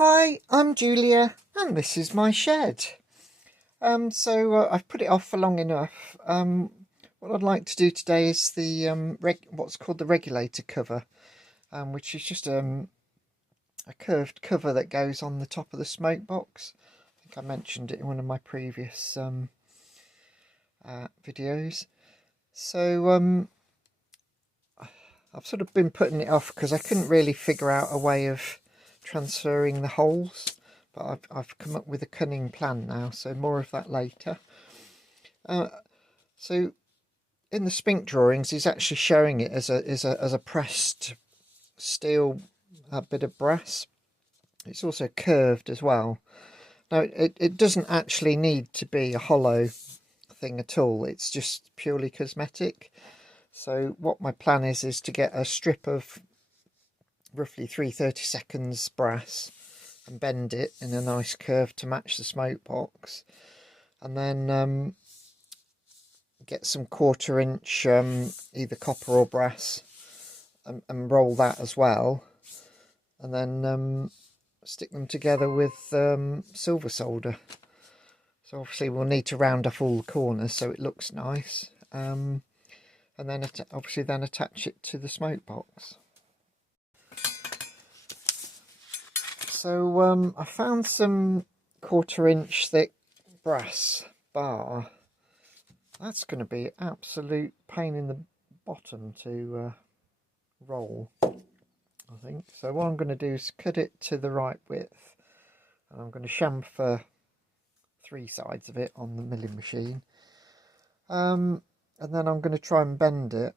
Hi, I'm Julia and this is my shed. I've put it off for long enough. What I'd like to do today is the what's called the regulator cover, which is just a curved cover that goes on the top of the smoke box. I think I mentioned it in one of my previous videos. I've sort of been putting it off because I couldn't really figure out a way of transferring the holes, but I've come up with a cunning plan now, so more of that later. So in the Spink drawings he's actually showing it as a pressed steel bit of brass. It's also curved as well. Now it doesn't actually need to be a hollow thing at all, it's just purely cosmetic. So what my plan is to get a strip of roughly 3/32 brass and bend it in a nice curve to match the smoke box, and then get some 1/4 inch either copper or brass and roll that as well, and then stick them together with silver solder. So obviously we'll need to round off all the corners so it looks nice, and then obviously attach it to the smoke box. So I found some 1/4 inch thick brass bar. That's going to be an absolute pain in the bottom to roll, I think. So what I'm going to do is cut it to the right width, and I'm going to chamfer 3 sides of it on the milling machine, and then I'm going to try and bend it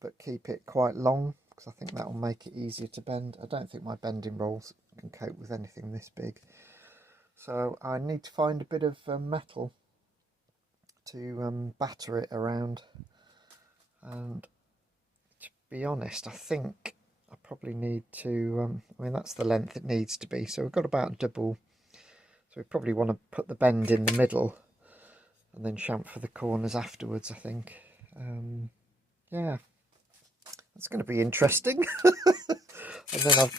but keep it quite long, because I think that will make it easier to bend. I don't think my bending rolls can cope with anything this big, so I need to find a bit of metal to batter it around. And to be honest, I think I probably need to I mean, that's the length it needs to be, so we've got about double, so we probably want to put the bend in the middle and then chamfer the corners afterwards, I think. Yeah, that's going to be interesting. And then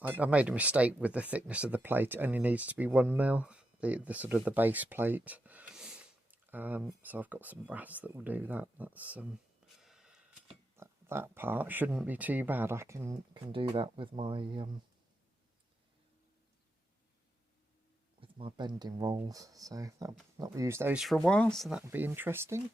I made a mistake with the thickness of the plate. It only needs to be 1mm, the sort of the base plate. So I've got some brass that will do that. That's that part shouldn't be too bad. I can do that with my bending rolls. So not used those for a while, so that'll be interesting.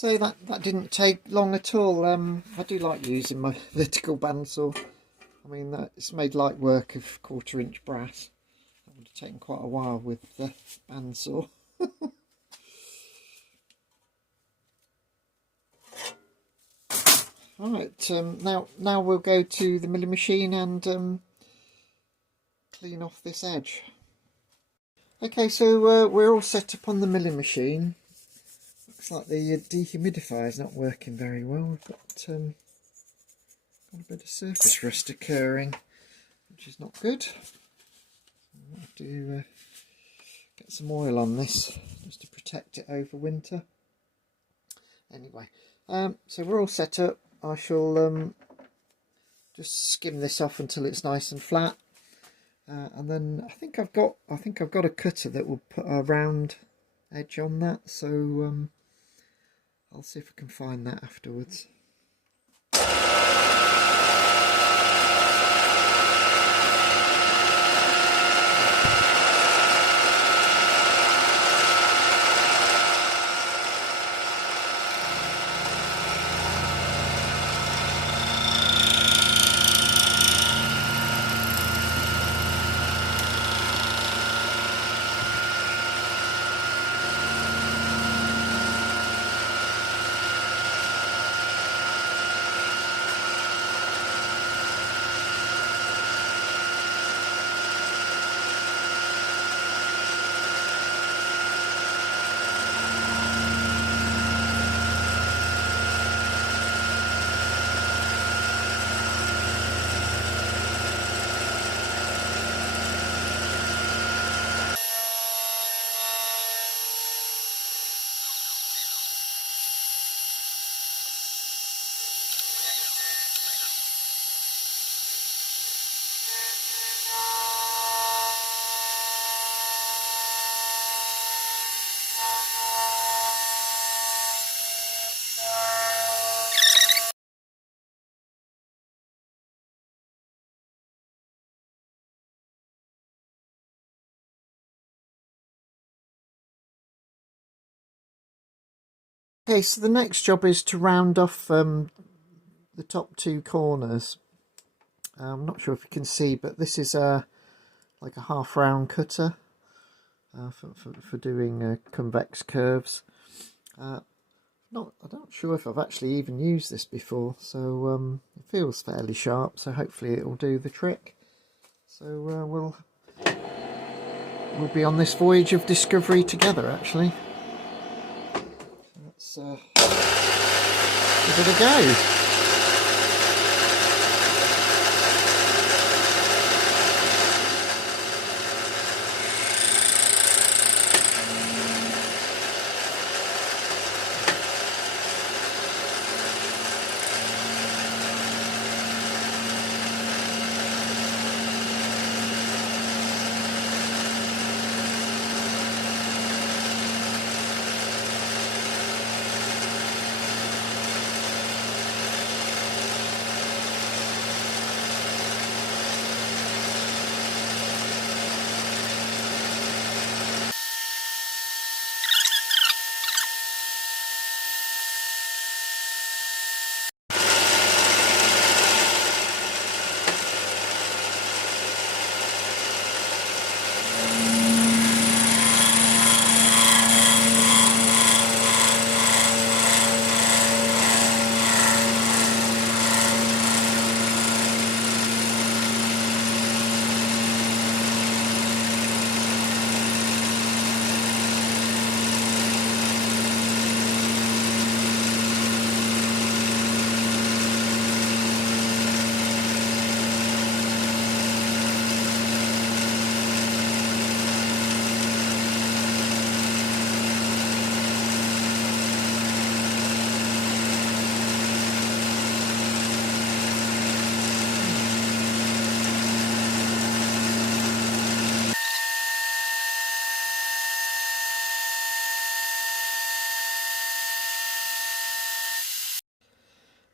So that didn't take long at all. I do like using my vertical bandsaw. I mean, it's made light work of 1/4 inch brass. That would have taken quite a while with the bandsaw. Right, now we'll go to the milling machine and clean off this edge. Okay, so we're all set up on the milling machine. Looks like the dehumidifier is not working very well. We've got a bit of surface rust occurring, which is not good. I'll have to get some oil on this just to protect it over winter. Anyway, so we're all set up. I shall just skim this off until it's nice and flat, and then I think I've got a cutter that will put a round edge on that, so I'll see if I can find that afterwards. Okay, so the next job is to round off the top two corners. I'm not sure if you can see, but this is like a half round cutter for doing convex curves. I'm not sure if I've actually even used this before, so it feels fairly sharp, so hopefully it will do the trick. So we'll be on this voyage of discovery together, actually. Let's give it a go.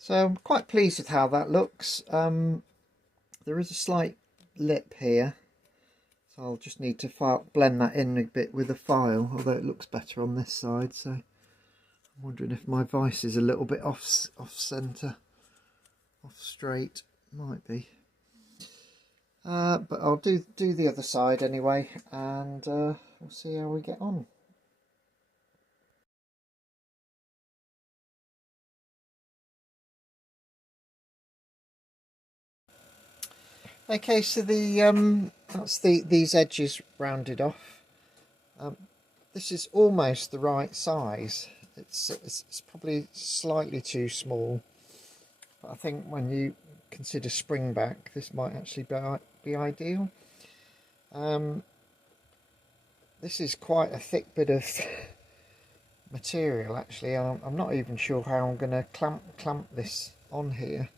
So I'm quite pleased with how that looks. There is a slight lip here, so I'll just need to blend that in a bit with a file, although it looks better on this side. So I'm wondering if my vise is a little bit off centre, off straight. Might be. But I'll do the other side anyway, and we'll see how we get on. Okay, so that's these edges rounded off. This is almost the right size. It's probably slightly too small, but I think when you consider spring back, this might actually be ideal. This is quite a thick bit of material, actually. I'm not even sure how I'm going to clamp this on here.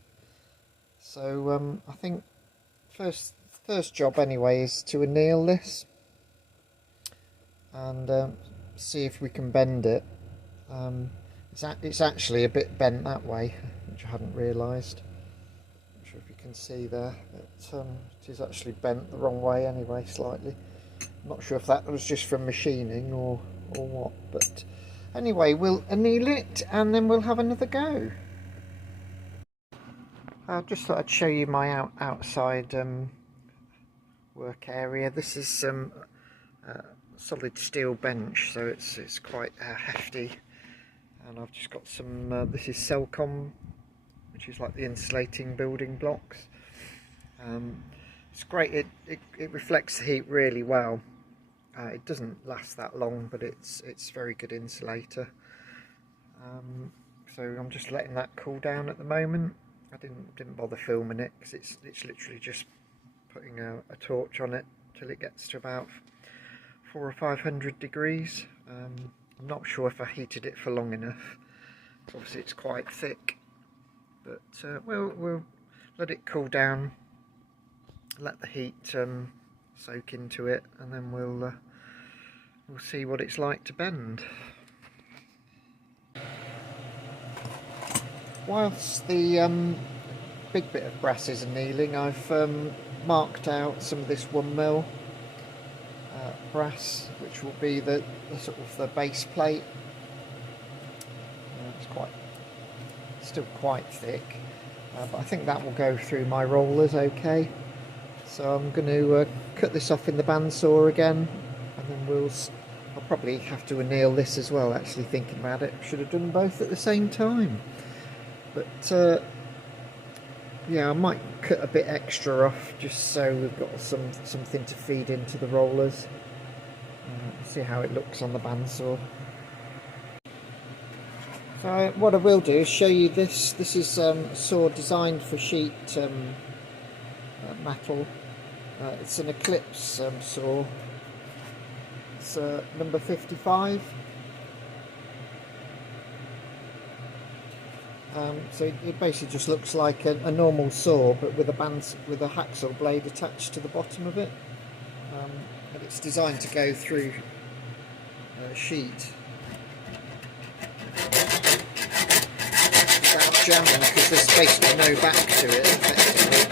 So I think first job anyway is to anneal this and see if we can bend it. It's actually a bit bent that way, which I hadn't realised. Not sure if you can see there, but it is actually bent the wrong way anyway, slightly. I'm not sure if that was just from machining or what, but anyway, we'll anneal it and then we'll have another go. I just thought I'd show you my outside work area. This is some solid steel bench, so it's quite hefty, and I've just got some this is Celcom, which is like the insulating building blocks. It's great, it reflects the heat really well. It doesn't last that long, but it's very good insulator. So I'm just letting that cool down at the moment. I didn't bother filming it because it's literally just putting a torch on it till it gets to about 400 or 500 degrees. I'm not sure if I heated it for long enough. Obviously it's quite thick, but we'll let it cool down, let the heat soak into it, and then we'll see what it's like to bend. Whilst the big bit of brass is annealing, I've marked out some of this 1mm brass, which will be the sort of the base plate. It's still quite thick, but I think that will go through my rollers okay. So I'm going to cut this off in the bandsaw again, and then I'll probably have to anneal this as well. Actually, thinking about it, should have done both at the same time. But yeah, I might cut a bit extra off just so we've got something to feed into the rollers. See how it looks on the bandsaw. So what I will do is show you this. This is a saw designed for sheet metal. It's an Eclipse saw. It's number 55. So it basically just looks like a normal saw, but with a hacksaw blade attached to the bottom of it. And it's designed to go through sheet without jamming, because there's basically no back to it effectively.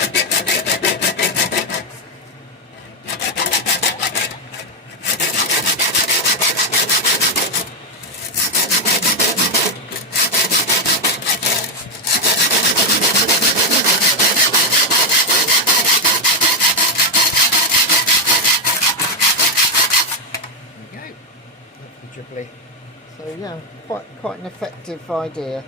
So yeah, quite an effective idea.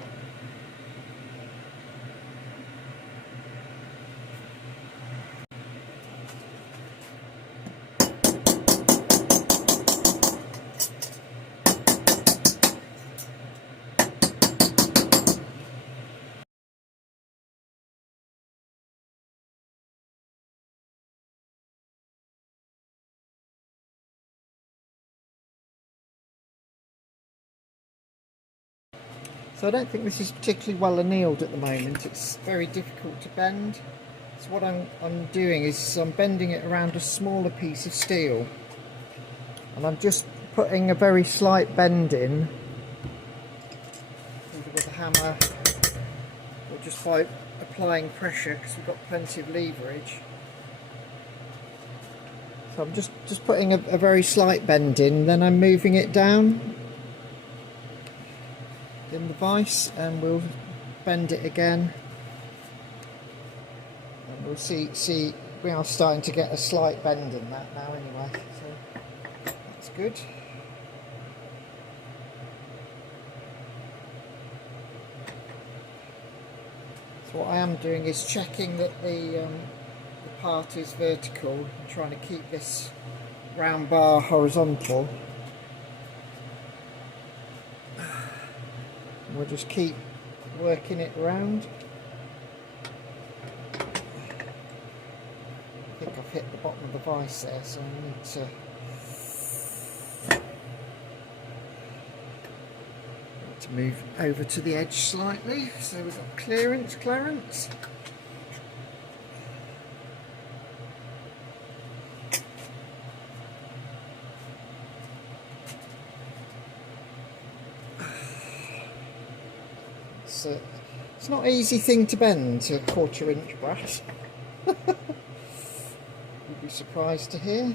So I don't think this is particularly well annealed at the moment. It's very difficult to bend. So what I'm doing is I'm bending it around a smaller piece of steel, and I'm just putting a very slight bend in, either with a hammer or just by applying pressure, because we've got plenty of leverage. So I'm just putting a very slight bend in, then I'm moving it down in the vise, and we'll bend it again, and we'll see we are starting to get a slight bend in that now anyway, so that's good. So what I am doing is checking that the part is vertical, and trying to keep this round bar horizontal. We'll just keep working it around. I think I've hit the bottom of the vise there, so I need to move over to the edge slightly. So we've got clearance. it's not an easy thing to bend to 1/4 inch brass. You'd be surprised to hear.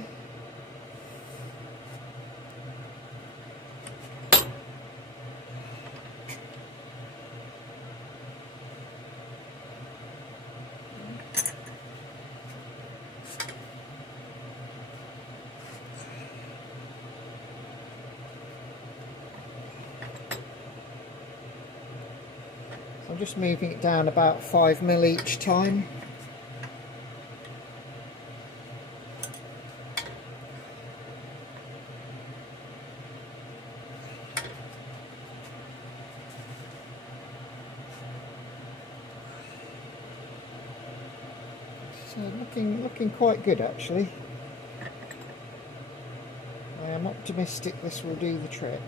I'm just moving it down about 5mm each time. So looking quite good actually. I am optimistic this will do the trick.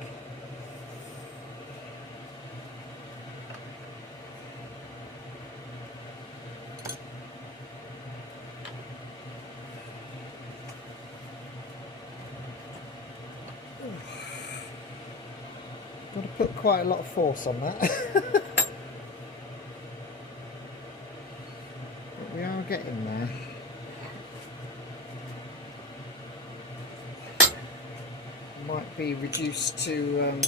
Got to put quite a lot of force on that. But we are getting there. Might be reduced to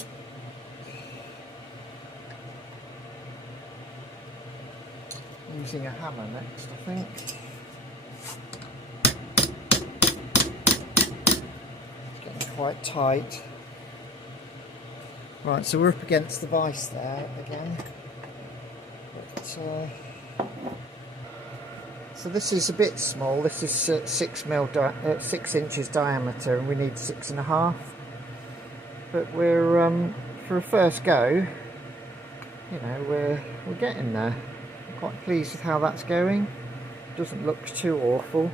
using a hammer next, I think. It's getting quite tight. Right, so we're up against the vise there again. But, so this is a bit small. This is 6 inches diameter, and we need 6.5. But we're for a first go, you know, we're getting there. I'm quite pleased with how that's going. Doesn't look too awful.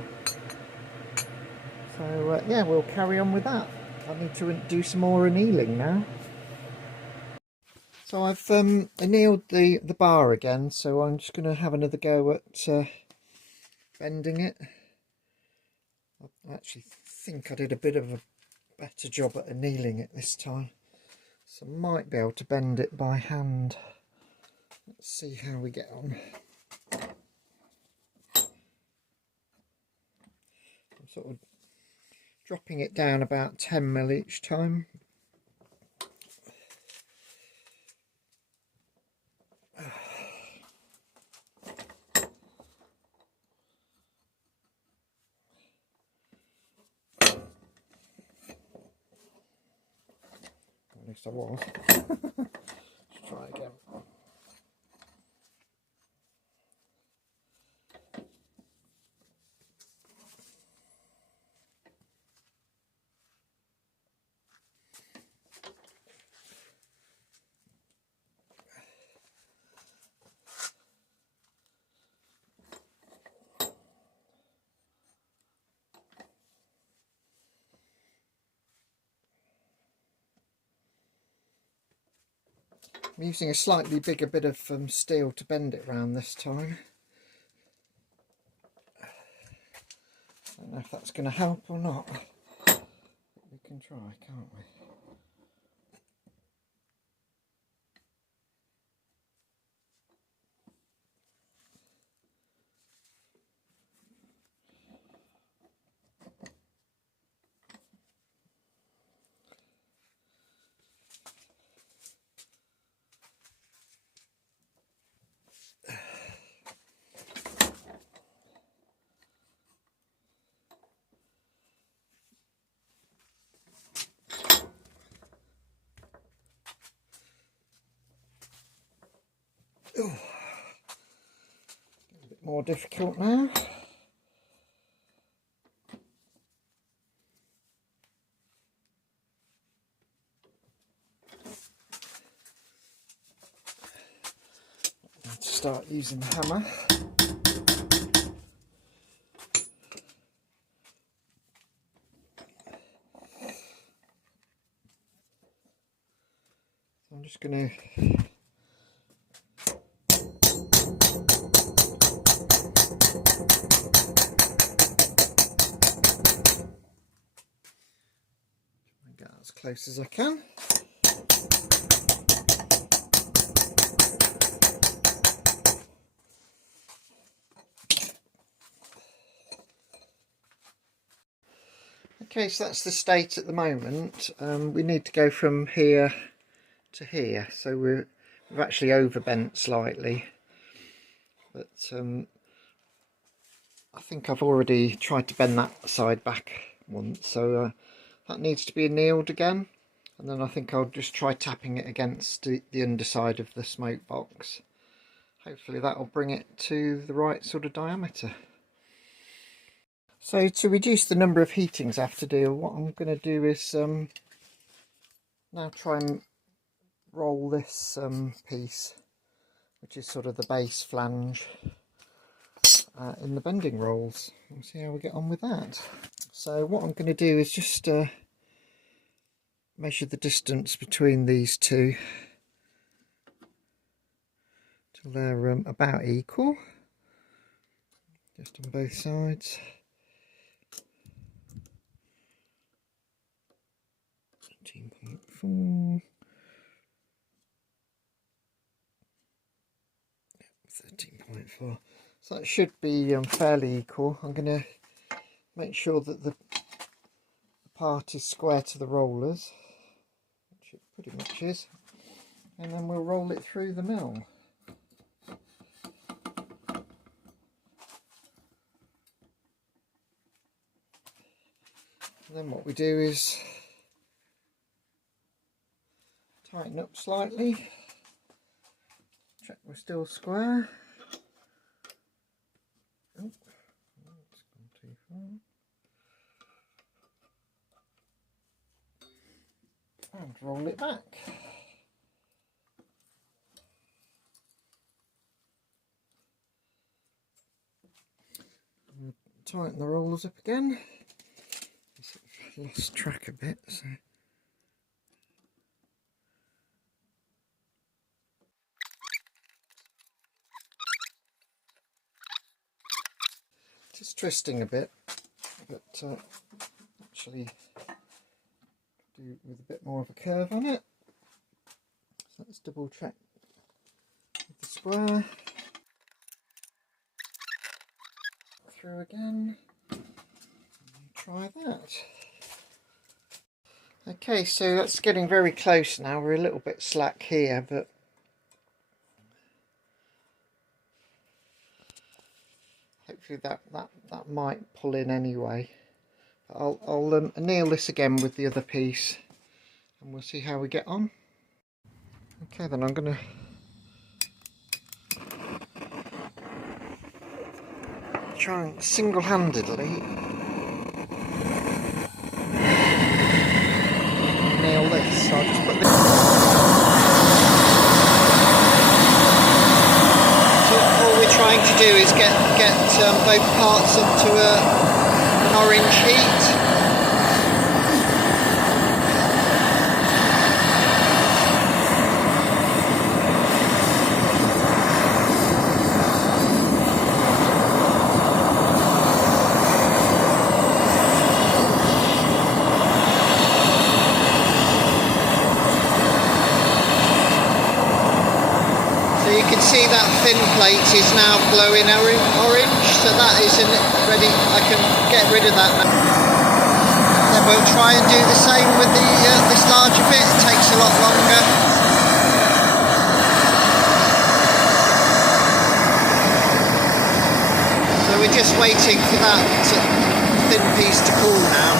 So yeah, we'll carry on with that. I need to do some more annealing now. So I've annealed the bar again, so I'm just going to have another go at bending it. I actually think I did a bit of a better job at annealing it this time, so I might be able to bend it by hand. Let's see how we get on. I'm sort of dropping it down about 10mm each time. At least I was. Let's try again. I'm using a slightly bigger bit of steel to bend it round this time. I don't know if that's going to help or not. We can try, can't we? Oh, a bit more difficult now. Need to start using the hammer. So I'm just going to get as close as I can. Okay, so that's the state at the moment. We need to go from here to here, so we've actually overbent slightly, but I think I've already tried to bend that side back once, so that needs to be annealed again, and then I think I'll just try tapping it against the underside of the smoke box. Hopefully that'll bring it to the right sort of diameter. So to reduce the number of heatings I have to do, what I'm going to do is now try and roll this piece, which is sort of the base flange, in the bending rolls. We'll see how we get on with that. So what I'm going to do is just measure the distance between these two till they're about equal, just on both sides. 13.4, 13.4. So that should be fairly equal. I'm going to make sure that the part is square to the rollers, which it pretty much is, and then we'll roll it through the mill. And then what we do is tighten up slightly, check we're still square. Oh, it's gone too far. And roll it back. We'll tighten the rollers up again. I've lost track a bit, so. Just twisting a bit, but actually do with a bit more of a curve on it. So let's double check with the square. Through again. Try that. Okay, so that's getting very close now. We're a little bit slack here, but hopefully that might pull in anyway. I'll anneal this again with the other piece, and we'll see how we get on. Okay, then I'm going to try and single-handedly nail this. So I'll just put this. So all we're trying to do is get both parts up to an orange heat. You can see that thin plate is now glowing orange, so that is ready. I can get rid of that now. Then we'll try and do the same with this larger bit. It takes a lot longer. So we're just waiting for that thin piece to cool now.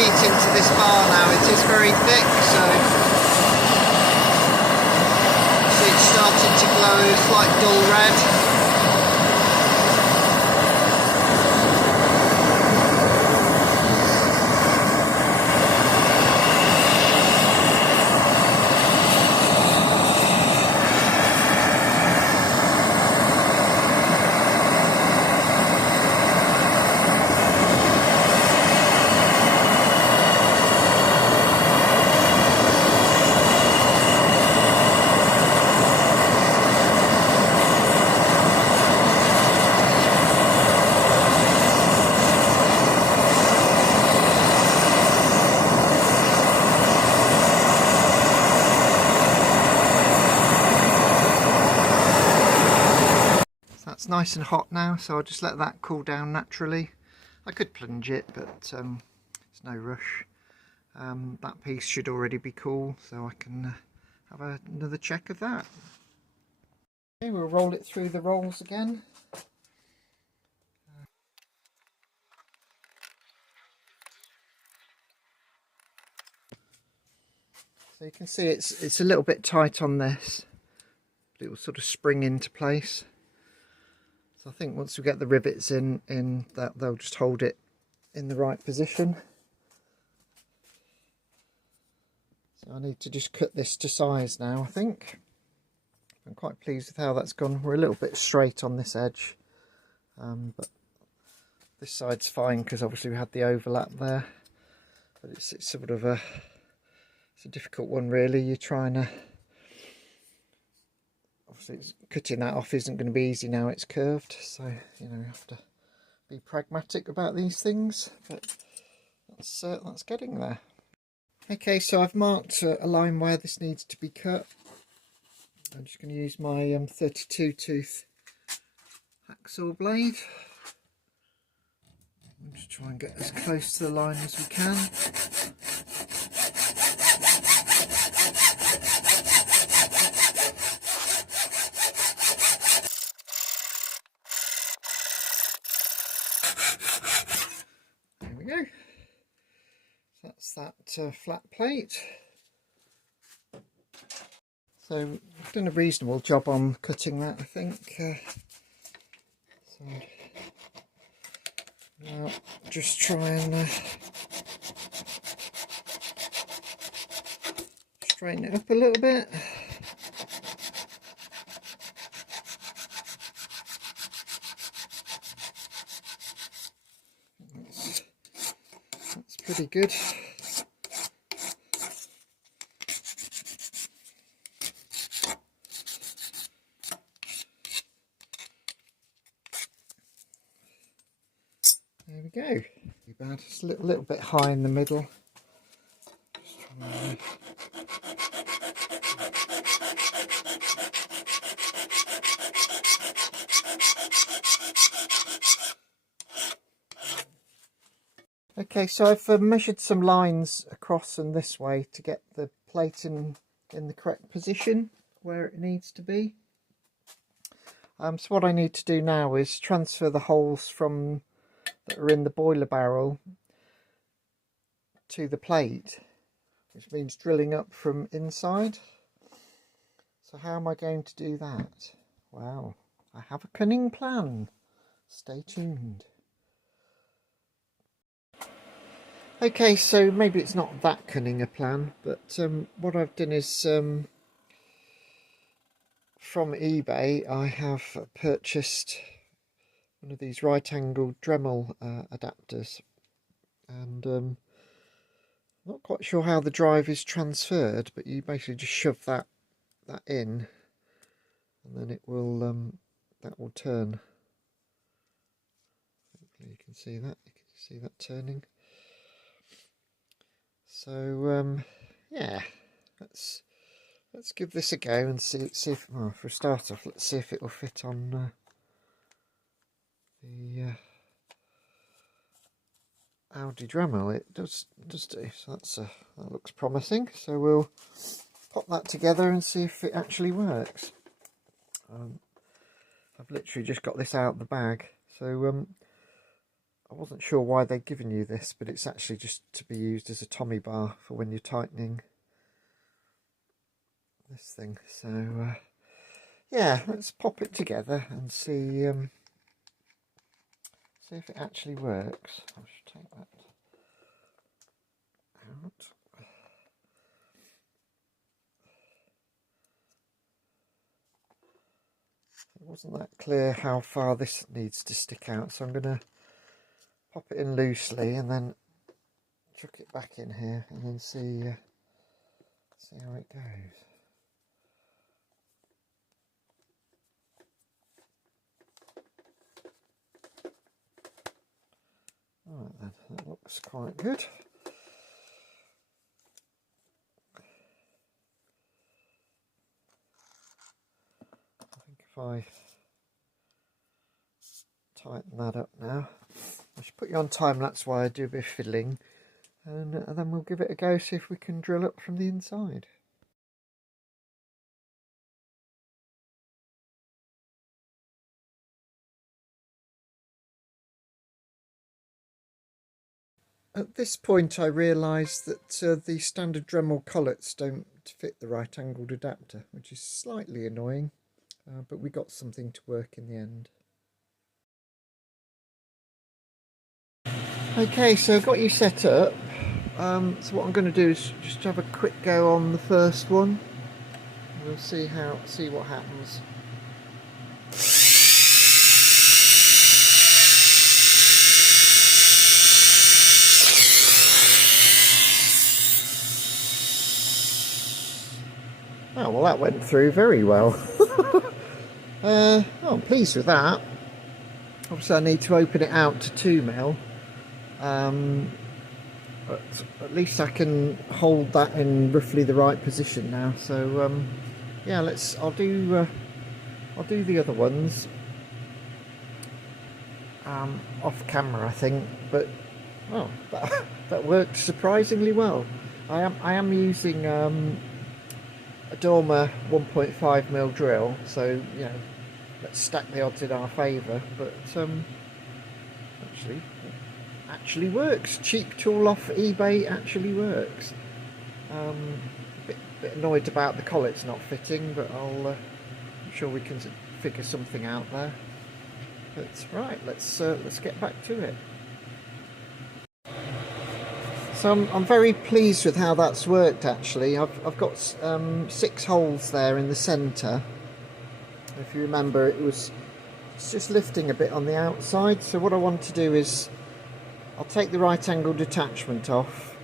Into this bar now. It is very thick, so see it's starting to glow. It's like dull red. nice and hot now, so I'll just let that cool down naturally. I could plunge it, but there's no rush. That piece should already be cool, so I can have another check of that. Okay, we'll roll it through the rolls again. So you can see it's a little bit tight on this, but it will sort of spring into place. So I think once we get the rivets in that, they'll just hold it in the right position. So I need to just cut this to size now, I think. I'm quite pleased with how that's gone. We're a little bit straight on this edge, but this side's fine because obviously we had the overlap there. But it's sort of it's a difficult one really. You're trying to, obviously cutting that off isn't going to be easy now it's curved, so you know, you have to be pragmatic about these things, but that's getting there. Okay, so I've marked a line where this needs to be cut. I'm just going to use my 32 tooth hacksaw blade. I'm just try and get as close to the line as we can. There we go. So that's that flat plate. So I've done a reasonable job on cutting that, I think. So now just try and straighten it up a little bit. That's pretty good. There we go. Too bad. It's a little bit high in the middle. Okay, so I've measured some lines across and this way to get the plate in the correct position where it needs to be. So what I need to do now is transfer the holes that are in the boiler barrel to the plate, which means drilling up from inside. So how am I going to do that? Well, I have a cunning plan. Stay tuned. Okay, so maybe it's not that cunning a plan, but what I've done is from eBay I have purchased one of these right-angled Dremel adapters, and I'm not quite sure how the drive is transferred, but you basically just shove that in, and then it will that will turn. Hopefully you can see that. You can see that turning. So yeah, let's give this a go and see if, well, for a start off, let's see if it will fit on the Audi Dremel. It does do, so that looks promising. So we'll pop that together and see if it actually works. I've literally just got this out of the bag, so I wasn't sure why they'd given you this, but it's actually just to be used as a Tommy bar for when you're tightening this thing. So yeah, let's pop it together and see if it actually works. I should take that out. It wasn't that clear how far this needs to stick out, so I'm going to pop it in loosely and then chuck it back in here and then see how it goes. Alright then, that looks quite good. I think if I tighten that up now. I should put you on time lapse while I do a bit of fiddling, and then we'll give it a go, see if we can drill up from the inside. At this point I realised that the standard Dremel collets don't fit the right angled adapter, which is slightly annoying, but we got something to work in the end. Okay, so I've got you set up. So what I'm going to do is just have a quick go on the first one. We'll see what happens. Oh, well, that went through very well. I'm pleased with that. Obviously I need to open it out to 2mm, but at least I can hold that in roughly the right position now. So yeah, I'll do the other ones off camera, I think. But well, that worked surprisingly well. I am using a Dormer 1.5mm drill, so you know, let's stack the odds in our favour. But actually works. Cheap tool off eBay actually works. Bit annoyed about the collets not fitting, but I'm sure we can figure something out there. But right, let's get back to it. So I'm very pleased with how that's worked actually. I've got 6 holes there in the centre. If you remember, it's just lifting a bit on the outside. So what I want to do is I'll take the right angled attachment off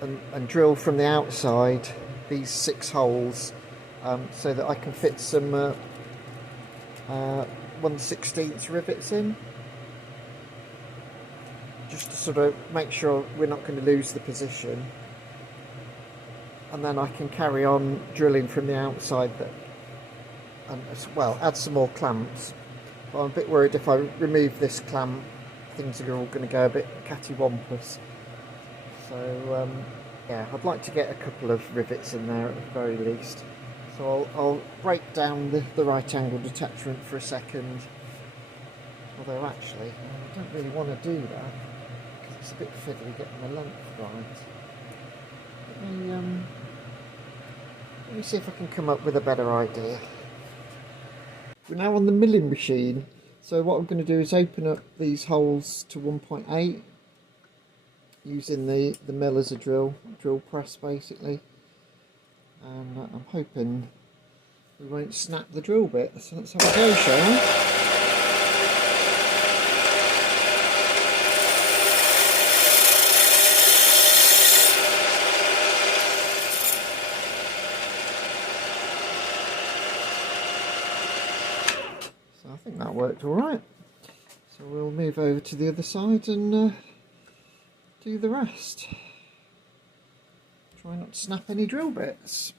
and drill from the outside these 6 holes, so that I can fit some 1/16 rivets in, just to sort of make sure we're not going to lose the position, and then I can carry on drilling from the outside and as well add some more clamps. But I'm a bit worried if I remove this clamp, things are all going to go a bit cattywampus. So yeah, I'd like to get a couple of rivets in there at the very least. So I'll break down the right angled attachment for a second, although actually I don't really want to do that because it's a bit fiddly getting the length right. Let me see if I can come up with a better idea. We're now on the milling machine, so what I'm going to do is open up these holes to 1.8 using the mill as a drill press basically, and I'm hoping we won't snap the drill bit. So let's have a go, shall we? So I think that worked all right. So we'll move over to the other side and do the rest. Try not to snap any drill bits.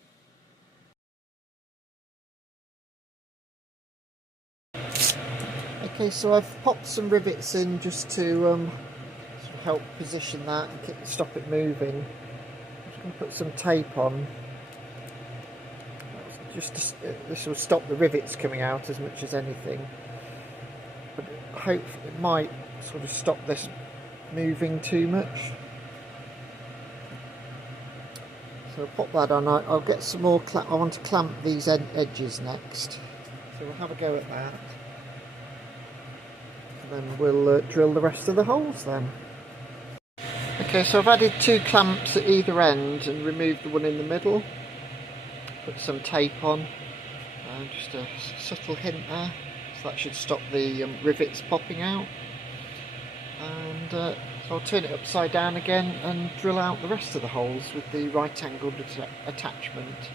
Okay, so I've popped some rivets in just to sort of help position that and stop it moving. I'm just going to put some tape on. This will stop the rivets coming out as much as anything. But hopefully it might sort of stop this moving too much. So I'll pop that on. I'll get some more I want to clamp these edges next, so we'll have a go at that, and then we'll drill the rest of the holes then. Okay, so I've added 2 clamps at either end and removed the one in the middle. Put some tape on, just a subtle hint there, so that should stop the rivets popping out. And so I'll turn it upside down again and drill out the rest of the holes with the right angled attachment.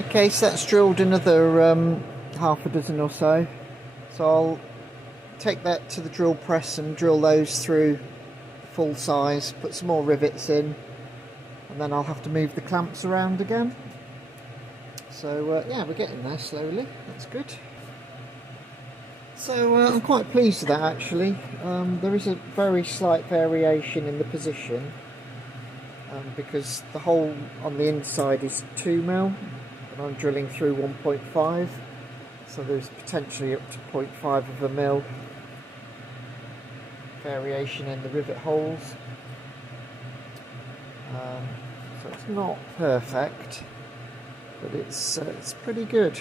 Okay, so that's drilled another half a dozen or so. So I'll take that to the drill press and drill those through full size, put some more rivets in, and then I'll have to move the clamps around again. So yeah, we're getting there slowly. That's good. So I'm quite pleased with that actually. There is a very slight variation in the position because the hole on the inside is 2mm and I'm drilling through 1.5, so there's potentially up to 0.5 of a mil variation in the rivet holes. So it's not perfect, but it's pretty good.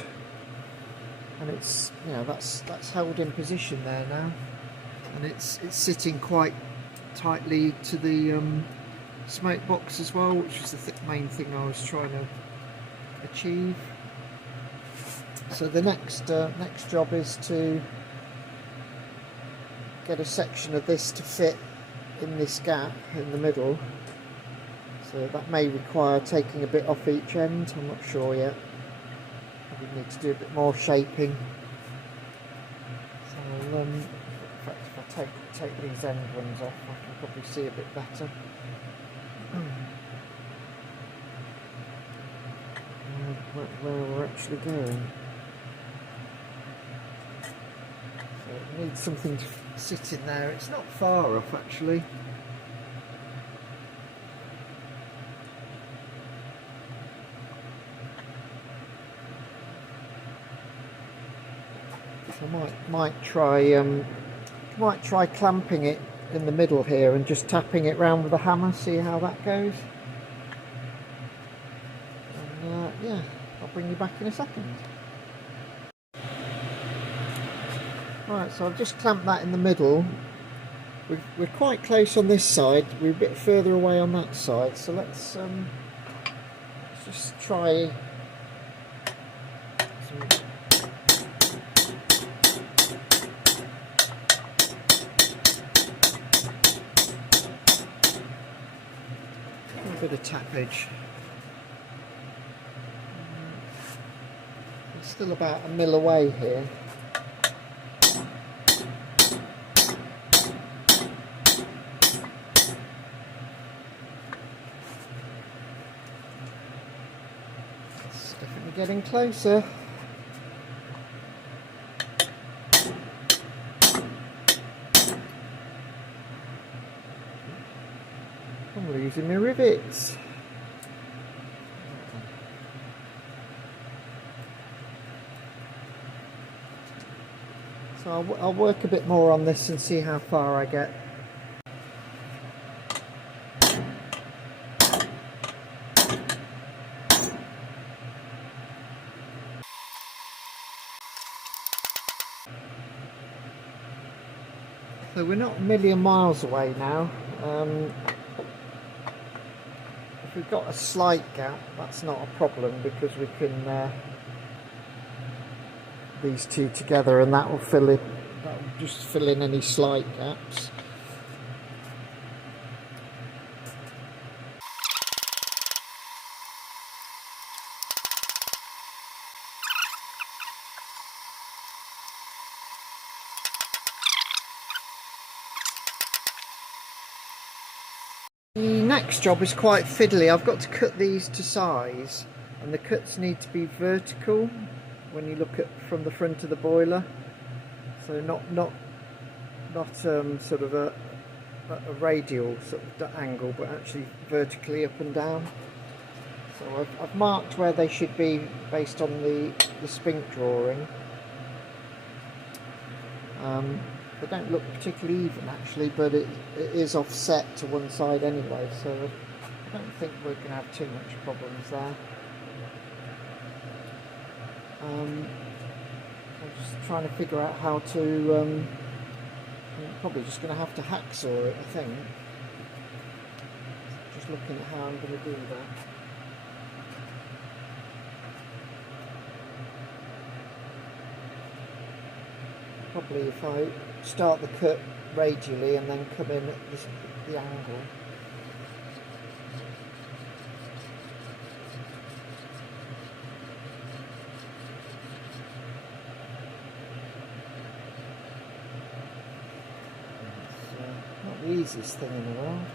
And it's, you know, that's held in position there now, and it's sitting quite tightly to the smoke box as well, which is the main thing I was trying to achieve. So the next job is to get a section of this to fit in this gap in the middle. So that may require taking a bit off each end. I'm not sure yet. We need to do a bit more shaping. So in fact, if I take these end ones off, I can probably see a bit better. Where we're actually going. So it needs something to sit in there. It's not far off actually. I might try clamping it in the middle here and just tapping it round with a hammer, see how that goes. And yeah, I'll bring you back in a second. Right, so I've just clamped that in the middle. We're quite close on this side, we're a bit further away on that side, so let's just try some bit of tappage. It's still about a mil away here. It's definitely getting closer. I'm losing my rivets. So I'll work a bit more on this and see how far I get. So we're not a million miles away now. If we've got a slight gap, that's not a problem because we can these two together and that will fill in. That will just fill in any slight gaps. The next job is quite fiddly. I've got to cut these to size, and the cuts need to be vertical when you look at from the front of the boiler. So not sort of a radial sort of angle, but actually vertically up and down. So I've marked where they should be based on the spink drawing. They don't look particularly even actually, but it is offset to one side anyway, so I don't think we're going to have too much problems there. I'm just trying to figure out how to, I'm probably just going to have to hacksaw it, I think. Just looking at how I'm going to do that. Probably if I start the cut radially and then come in at the angle. It's not the easiest thing in the world.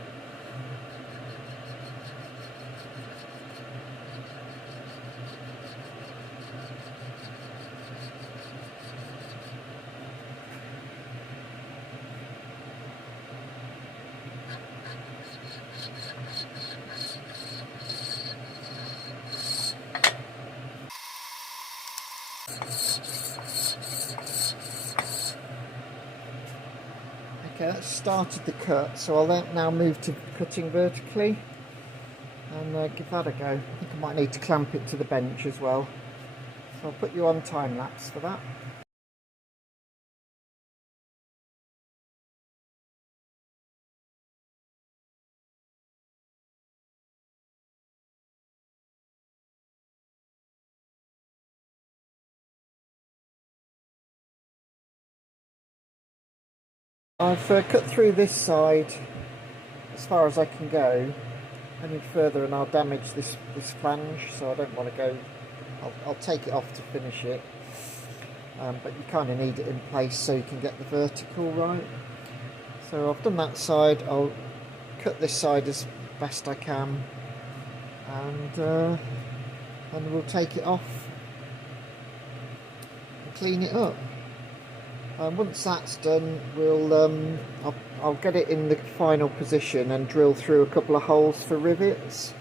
Okay, that's started the cut, so I'll now move to cutting vertically and give that a go. I think I might need to clamp it to the bench as well. So I'll put you on time lapse for that. I've cut through this side as far as I can go. Any further and I'll damage this flange, so I don't want to go. I'll take it off to finish it, but you kind of need it in place so you can get the vertical right. So I've done that side. I'll cut this side as best I can, and we'll take it off and clean it up. Once that's done, I'll get it in the final position and drill through a couple of holes for rivets,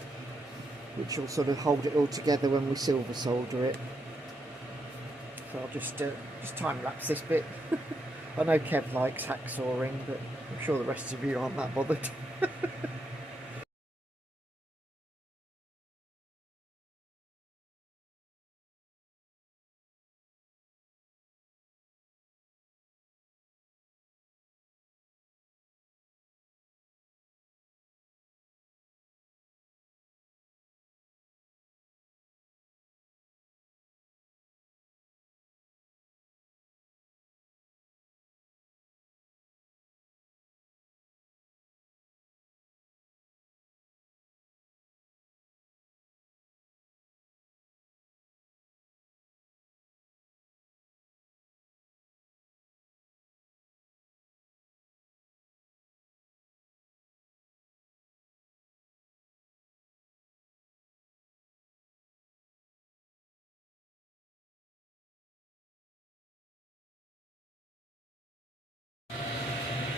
which will sort of hold it all together when we silver solder it. So I'll just time lapse this bit. I know Kev likes hacksawing, but I'm sure the rest of you aren't that bothered.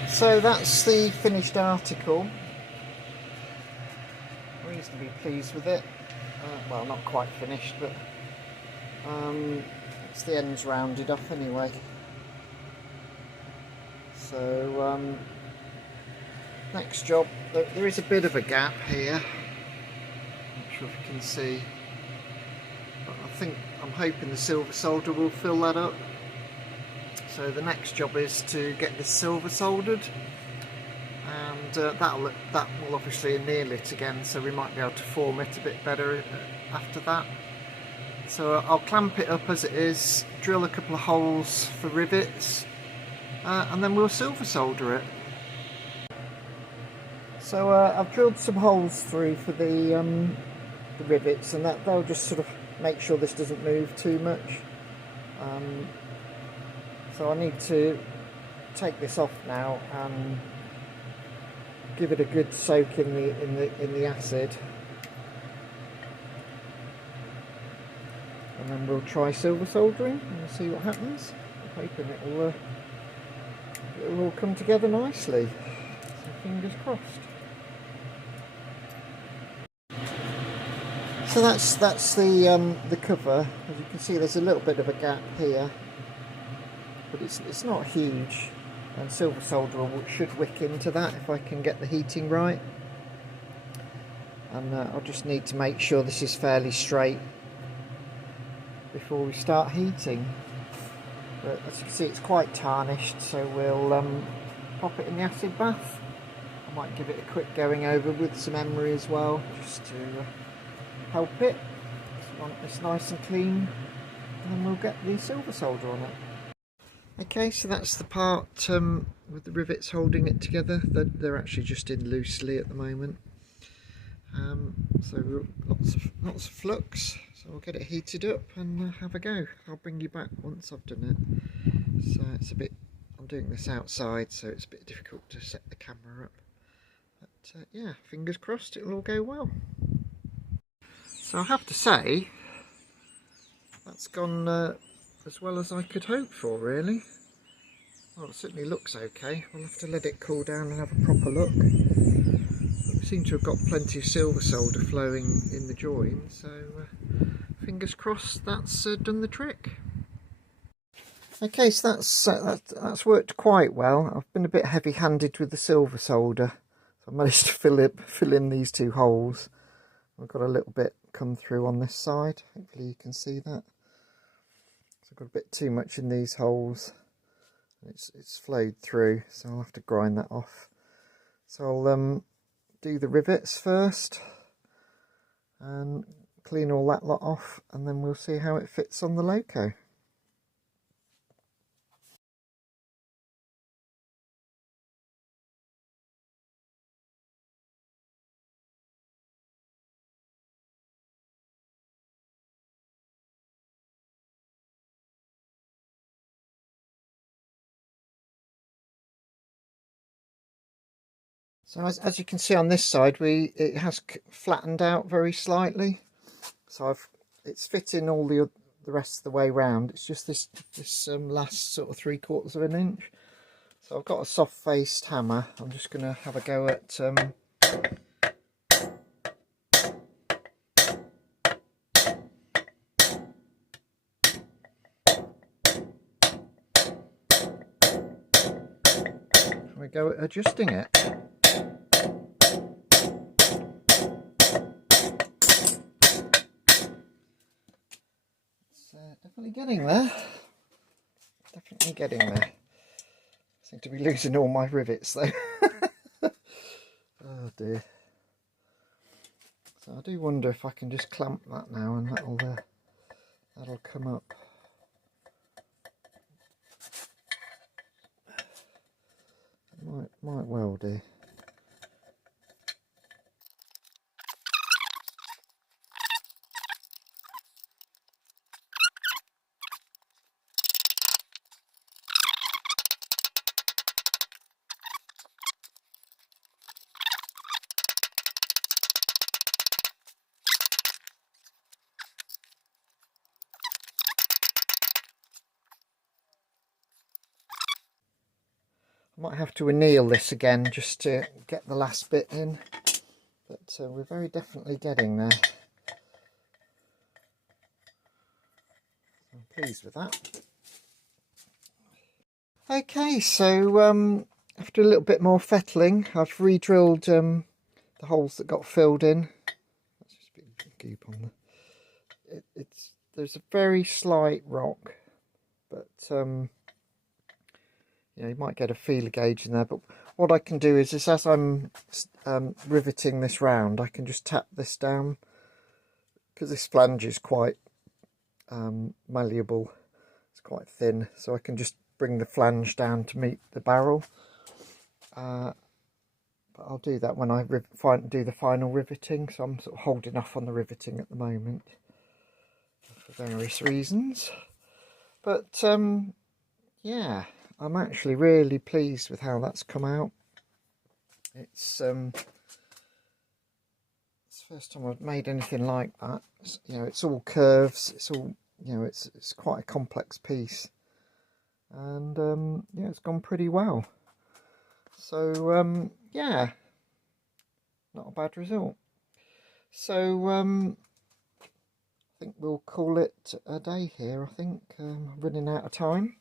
So that's the finished article. Reasonably pleased with it. Well, not quite finished, but it's the ends rounded off anyway. So next job, there is a bit of a gap here. Not sure if you can see, but I'm hoping the silver solder will fill that up. So the next job is to get this silver soldered, and that will obviously anneal it again, so we might be able to form it a bit better after that. So I'll clamp it up as it is, drill a couple of holes for rivets, and then we'll silver solder it. So I've drilled some holes through for the rivets, and they'll just sort of make sure this doesn't move too much. So I need to take this off now and give it a good soak in the acid, and then we'll try silver soldering and see what happens. I'm hoping it'll all come together nicely. So fingers crossed. So that's the cover. As you can see, there's a little bit of a gap here, but it's not huge, and silver solder should wick into that if I can get the heating right. And I'll just need to make sure this is fairly straight before we start heating. But as you can see, it's quite tarnished, so we'll pop it in the acid bath. I might give it a quick going over with some emery as well, just to help it. So it's nice and clean, and then we'll get the silver solder on it. Okay, so that's the part with the rivets holding it together. They're actually just in loosely at the moment. So lots of flux. So we'll get it heated up and have a go. I'll bring you back once I've done it. So it's a bit. I'm doing this outside, so it's a bit difficult to set the camera up. But yeah, fingers crossed it'll all go well. So I have to say, that's gone as well as I could hope for, really. Well, it certainly looks okay. We'll have to let it cool down and have a proper look. But we seem to have got plenty of silver solder flowing in the join, so fingers crossed that's done the trick. Okay, so that's worked quite well. I've been a bit heavy-handed with the silver solder, so I managed to fill in these two holes. I've got a little bit come through on this side. Hopefully you can see that. So I've got a bit too much in these holes. It's flowed through, so I'll have to grind that off. So I'll do the rivets first and clean all that lot off, and then we'll see how it fits on the loco. So as you can see on this side, it has flattened out very slightly. So it's fitting all the rest of the way round. It's just this last sort of 3/4 of an inch. So I've got a soft faced hammer. I'm just going to have a go at adjusting it. Definitely getting there. Definitely getting there. I seem to be losing all my rivets though. Oh dear. So I do wonder if I can just clamp that now, and that'll come up. Might well do. I might have to anneal this again just to get the last bit in, but we're very definitely getting there. I'm pleased with that. Okay, so after a little bit more fettling, I've re-drilled the holes that got filled in. That's just a bit of goop on there. There's a very slight rock, but you know, you might get a feeler gauge in there. But what I can do is as I'm riveting this round, I can just tap this down, because this flange is quite malleable. It's quite thin, so I can just bring the flange down to meet the barrel. But I'll do that when I do the final riveting, so I'm sort of holding off on the riveting at the moment for various reasons. But yeah, I'm actually really pleased with how that's come out. It's the first time I've made anything like that. You know, it's all curves, it's all, you know, it's quite a complex piece, and yeah, it's gone pretty well. So yeah, not a bad result. So I think we'll call it a day here. I think I'm running out of time.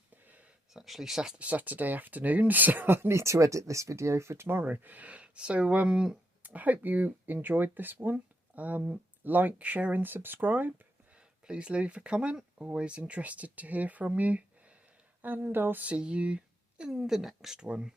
It's actually Saturday afternoon, so I need to edit this video for tomorrow. So I hope you enjoyed this one. Like, share and subscribe. Please leave a comment. Always interested to hear from you. And I'll see you in the next one.